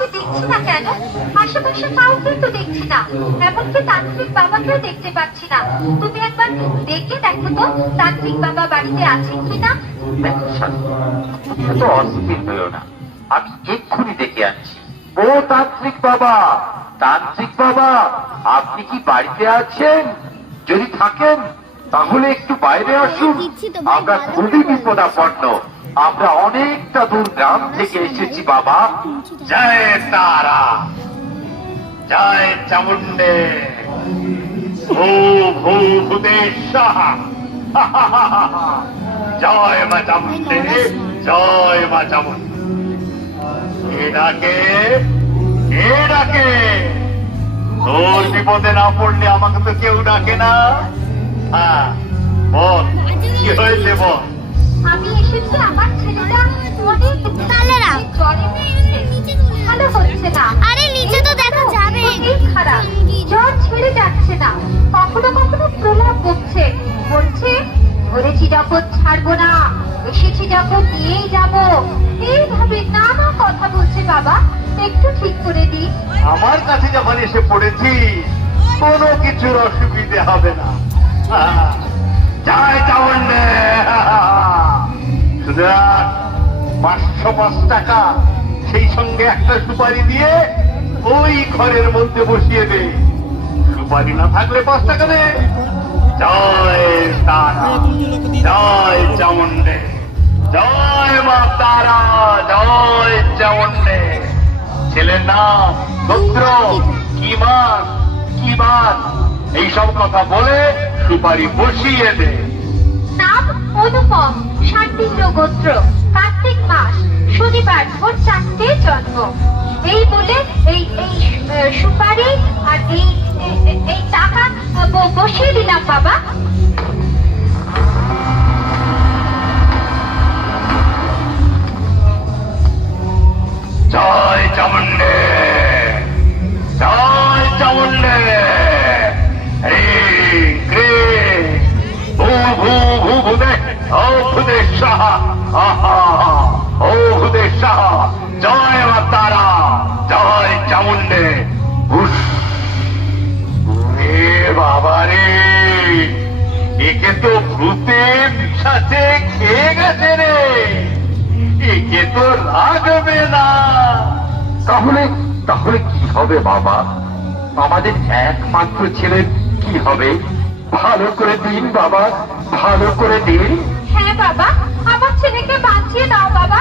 কাউকে দেখছি না কেন? আশেপাশে কাউকে তো দেখছি না, এমনকি তান্ত্রিক বাবাকেও দেখতে পাচ্ছি না। তুমি একবার দেখে দেখো তো তান্ত্রিক বাবা বাড়িতে আছেন কিনা। তো অস্থির হলো না, আমি এক্ষুনি দেখে আনছি। ও তান্ত্রিক বাবা, তান্ত্রিক বাবা, আপনি কি বাড়িতে আছেন? যদি থাকেন তাহলে একটু বাইরে আসুন, আমরা খুবই বিপদাপন্ন। আমরা অনেকটা দূর গ্রাম থেকে এসেছি বাবা। জয় তারা, জয় চামুন্ডে, ভূ ভূ ভূতেশ্বর, জয় মা চামুন্ডে, জয় মা চামুন্ডে। এ ডাকে, এ ডাকে, তোর বিপদে না পড়লে আমাকে তো কেউ ডাকে না। হ্যাঁ বল, কি হয়েছে বল। আমি এসেছি, আমার ছেলেটা অনেক জ্বরে ভালো হচ্ছে না। আরে নিচে তো দেখা যাবে। খারাপ, জ্বর ছেড়ে যাচ্ছে না, কখনো কখনো প্রলাপ বকছে, বলছে ধরেছি যখন ছাড়বো না, এসেছি যখন নিয়েই যাবো, এইভাবে নানা কথা বলছে। বাবা একটু ঠিক করে দিন। আমার কাছে যখন এসে পড়েছি কোনো কিছুর অসুবিধে হবে না। জয় চামুন্ডে। সুতরাং 505 টাকা, সেই সঙ্গে একটা সুপারি দিয়ে ওই ঘরের মধ্যে বসিয়ে দে। সুপারি না থাকলে 5 টাকা দে। জয় তারা, জয় চামুন্ডে, জয় মা তারা, জয় চামুন্ডে। ছেলের নাম, গোত্র, কি মাস, কি বার, এইসব কথা বলে সুপারি বসিয়ে দে। নাম অনুপম, শান্তিন্দ্র গোত্র, কার্তিক মাস, শনিবার ভোর 4টে জন্ম। এই বলে এই এই সুপারি আর এই টাকা বসিয়ে দিলাম বাবা। জয় চামুন্ডে, জয় চামুন্ডে। ভূ ভূ ভূ ভূদে, ও ভূদেশ্বর, ও ভূদেশ্বর, জয় মা তারা, জয় চামুন্ডে। এ বাবা রে, একে তো ভূতে পিশাচে খেয়ে গেছে রে, একে তো রাখবে না। তাহলে তাহলে কি হবে বাবা? আমাদের একমাত্র ছেলের কি হবে? ভালো করে দিন বাবা, ভালো করে দিন। হ্যাঁ বাবা, আমার ছেলেকে বাঁচিয়ে দাও বাবা,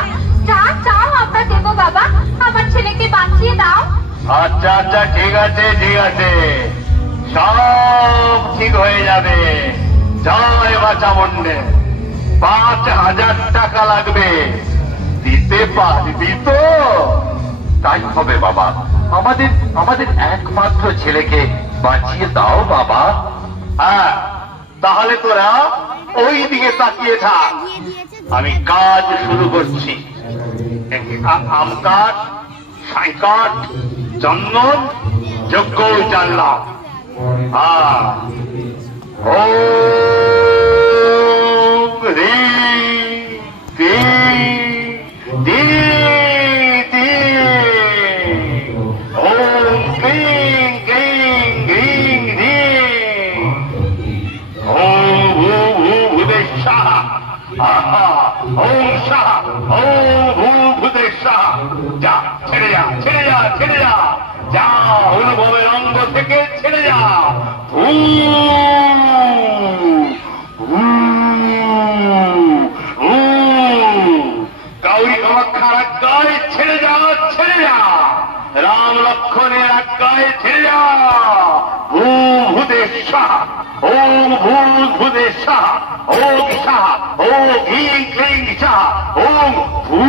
যা চাও আমরা দেবো বাবা, আমার ছেলেকে বাঁচিয়ে দাও। আচ্ছা আচ্ছা, ঠিক আছে ঠিক আছে, সব ঠিক হয়ে যাবে। জয় মা চামুন্ডে। 5,000 টাকা লাগবে, দিতে পারবি তো? তাই হবে বাবা, আমাদের আমাদের একমাত্র ছেলেকে বাঁচিয়ে দাও বাবা। হ্যাঁ, তাহলে তোরা ওই দিকে তাকিয়ে থাক, আমি কাজ শুরু করছি। আম কাঠ, ছাই কাঠ, চন্দন, যজ্ঞ জানলাম। ওম হ্রিং ক্লিং ক্লিং, ওম ক্লিং ক্লিং ক্লিং ক্লিং, ওম ভূ ভূ ভূদেশ্বর, ওম শাহ, ওম ভূ ভূদেশ্বর। যা, ছেড়ে যা, ছেড়ে যা, ছেড়ে যা, যা, অনুভবের অঙ্গ থেকে ছেড়ে যা। গৌরী কামাখ্যার আজ্ঞায় ছেড়ে যা, ছেড়ে যা, রাম লক্ষণের আজ্ঞায় ছেড়ে যা। ভূ ভূদেশ্বর, ওম ভূ ভূদেশ্বর, ওম শাহ, ওম ঘিং ক্লিং শাহ, ওম ভূ।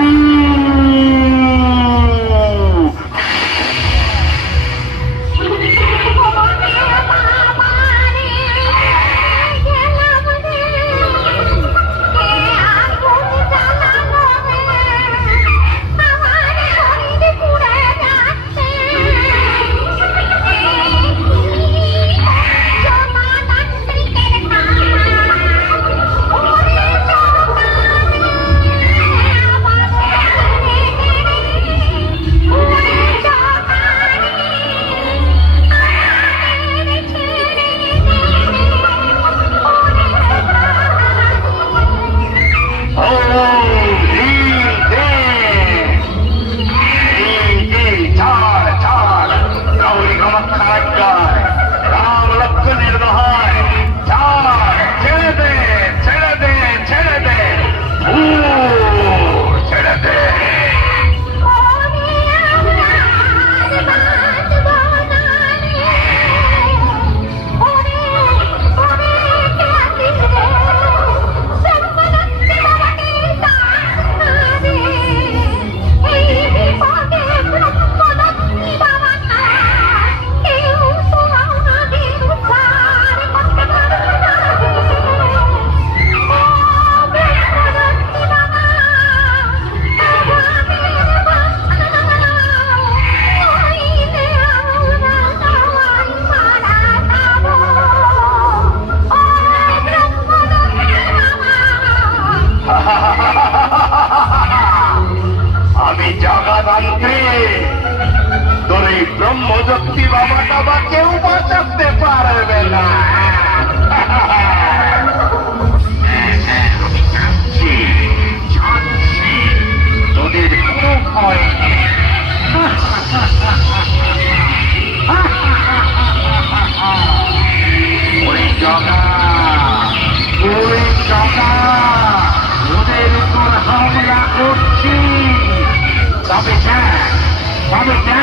তান্ত্রিক, তোর এই ব্রহ্মশক্তি বাবাটা বা কেউ বাঁচাতে পারবে না। আমি যাচ্ছি, যাচ্ছি, তোদের কোনো ভয় নেই। ওই জগা, ওই জগা, ওদের উপর হামলা করছি। তবে যা,